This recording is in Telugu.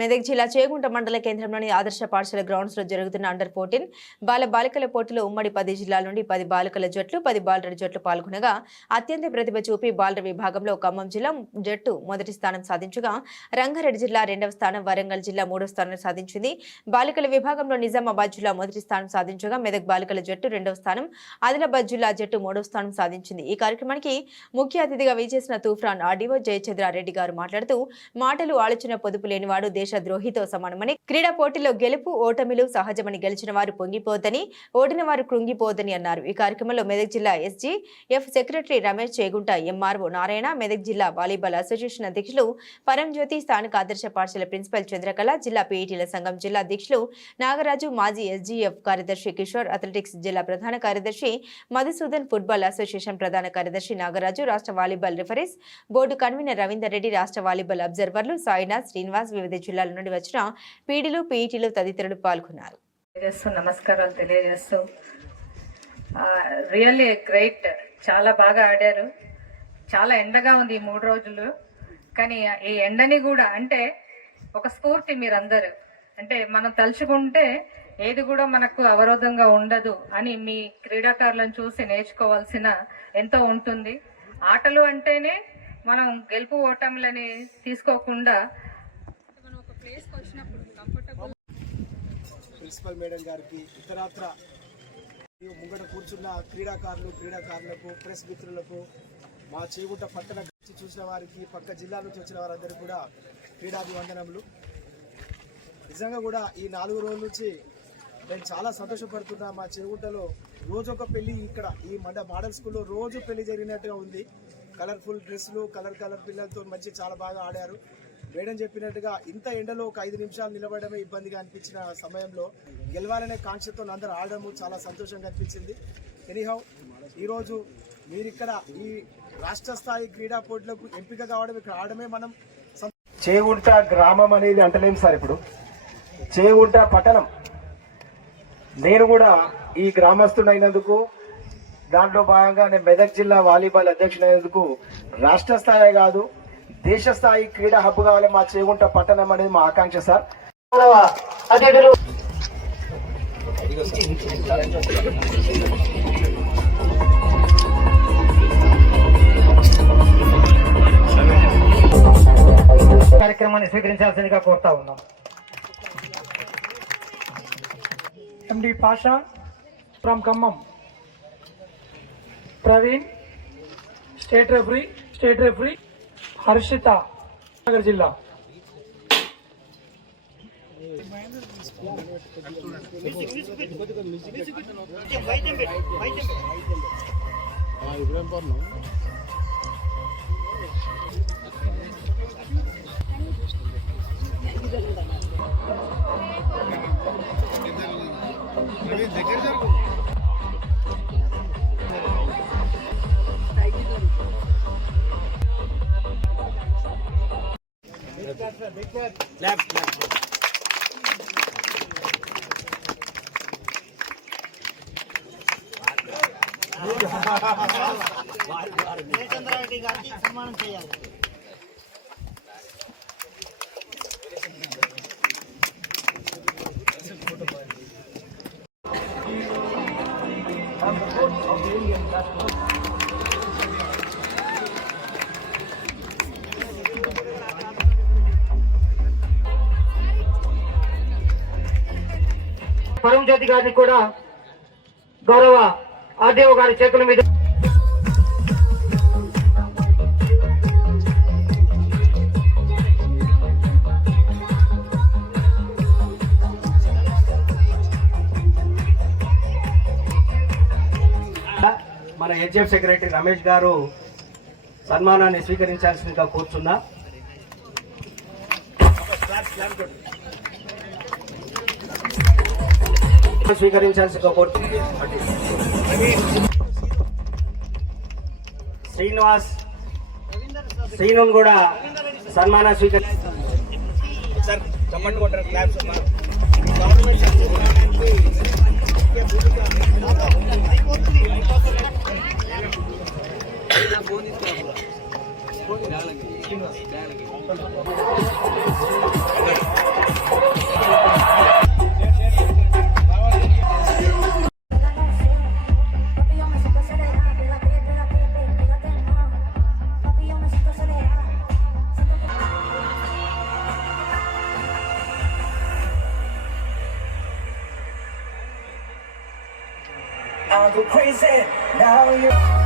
మెదక్ జిల్లా చేగుంట మండల కేంద్రంలోని ఆదర్శ పాఠశాల గ్రౌండ్స్ లో జరుగుతున్న అండర్ 14 బాలికల పోటీలో ఉమ్మడి 10 జిల్లాల నుండి 10 బాలికల జట్లు 10 బాలుర జట్లు పాల్గొనగా అత్యంత ప్రతిభ చూపి బాలుర విభాగంలో ఖమ్మం జిల్లా జట్టు మొదటి స్థానం సాధించగా రంగారెడ్డి జిల్లా రెండవ స్థానం, వరంగల్ జిల్లా మూడో స్థానం సాధించింది. బాలికల విభాగంలో నిజామాబాద్ జిల్లా మొదటి స్థానం సాధించగా మెదక్ బాలికల జట్టు రెండవ స్థానం, ఆదిలాబాద్ జిల్లా జట్టు మూడో స్థానం సాధించింది. ఈ కార్యక్రమానికి ముఖ్య అతిథిగా విచ్చేసిన తూఫాన్ ఆర్డీఓ జయచంద్రారెడ్డి గారు మాట్లాడుతూ మాటలు ఆలోచన పొదుపు లేనివాడు దేశద్రోహితో సమానమని, క్రీడా పోటీలో గెలుపు ఓటమిలు సహజమని, గెలిచిన వారు పొంగిపోద్దని, ఓడిన వారు కృంగిపోద్దని అన్నారు. ఈ కార్యక్రమంలో మెదక్ జిల్లా SGF secretary Ramesh, Chegunta MRO Narayana, Medak జిల్లా వాలీబాల్ అసోసియేషన్ అధ్యక్షులు పరంజ్యోతి, స్థానిక ఆదర్శ పాఠశాల ప్రిన్సిపల్ చంద్రకళ, జిల్లా PETల సంఘం జిల్లా అధ్యక్షులు నాగరాజు, మాజీ SGF కార్యదర్శి కిషోర్, అథ్లెటిక్స్ జిల్లా ప్రధాన కార్యదర్శి మధుసూదన్, ఫుట్బాల్ అసోసియేషన్ ప్రధాన కార్యదర్శి నాగరాజు, రాష్ట్ర volleyball referees board convener Ravinder Reddy, రాష్ట్ర వాలీబాల్ అబ్జర్వర్లు సాయినాథ్, శ్రీనివాస్, వివిధ జిల్లాల నుండి వచ్చిన పీడీలు PETలు తదితరులు పాల్గొన్నారు. నమస్కారాలు తెలియజేస్తూ రియల్లీ గ్రేట్, చాలా బాగా ఆడారు. చాలా ఎండగా ఉంది ఈ 3 రోజులు, కానీ ఈ ఎండని కూడా అంటే ఒక స్ఫూర్తి మీరందరూ, అంటే మనం తలుచుకుంటే ఏది కూడా మనకు అవరోధంగా ఉండదు అని మీ క్రీడాకారులను చూసి నేర్చుకోవాల్సిన ఎంతో ఉంటుంది. ఆటలు అంటేనే మనం గెలుపు ఓటములని తీసుకోకుండా మనం ఒక ప్లేస్కి వచ్చినప్పుడు కంఫర్టబుల్. ప్రిన్సిపల్ మేడం గారికి, ఇతరత్ర ముంగట కూర్చున్న క్రీడాకారులకు, ప్రెస్ మిత్రులకు, మా చేగుంట పట్టణ చూసిన వారికి, పక్క జిల్లా నుంచి వచ్చిన వారందరికీ కూడా క్రీడాభివందనములు. నిజంగా కూడా ఈ 4 రోజుల నుంచి నేను చాలా సంతోషపడుతున్నా. మా చేగుంటలో రోజు ఒక పెళ్లి, ఇక్కడ ఈ మోడల్ స్కూల్లో రోజు పెళ్లి జరిగినట్టుగా ఉంది. కలర్ఫుల్ డ్రెస్సులు, కలర్ పిల్లలతో మంచి చాలా బాగా ఆడారు. మేడం చెప్పినట్టుగా ఇంత ఎండలో ఒక 5 నిమిషాలు నిలబడమే ఇబ్బందిగా అనిపించిన సమయంలో గెలవాలనే కాంక్షతో అందరూ ఆడడము చాలా సంతోషంగా అనిపించింది. ఎనీహౌ ఈరోజు మీరు ఇక్కడ ఈ రాష్ట్ర స్థాయి క్రీడా పోటీలకు ఎంపిక కావడం, ఇక్కడ ఆడమే మనం. చేగుంట గ్రామం అనేది అంటలేం సార్, ఇప్పుడు చేగుంట పట్టణం. నేను కూడా ఈ గ్రామస్తుడైనందుకు, దాంట్లో భాగంగా నేను మెదక్ జిల్లా వాలీబాల్ అధ్యక్షుడైనందుకు రాష్ట్ర స్థాయి కాదు దేశ స్థాయి క్రీడా హబ్ కావాలి మా చేగుంట పట్టణం అనేది మా ఆకాంక్ష సార్. కార్యక్రమాన్ని స్వీకరించాల్సిందిగా కోరుతా ఉన్నాం. MD Pasha from Khammam, Praveen state referee Harshitha నగర్ జిల్లా. జయచంద్రారెడ్డి గారికి సన్మానం చేయాలి. పరంజ్యోతి గారిని కూడా గౌరవ ఆర్డీఓ గారి చేతుల మీద మన HF సెక్రటరీ రమేష్ గారు సన్మానాన్ని స్వీకరించాల్సిందిగా కోరుతున్నా. స్వీకరించాల్సిందిగా కోరుతున్నా. శ్రీను కూడా సన్మానం స్వీకరించారు. I go crazy. Now you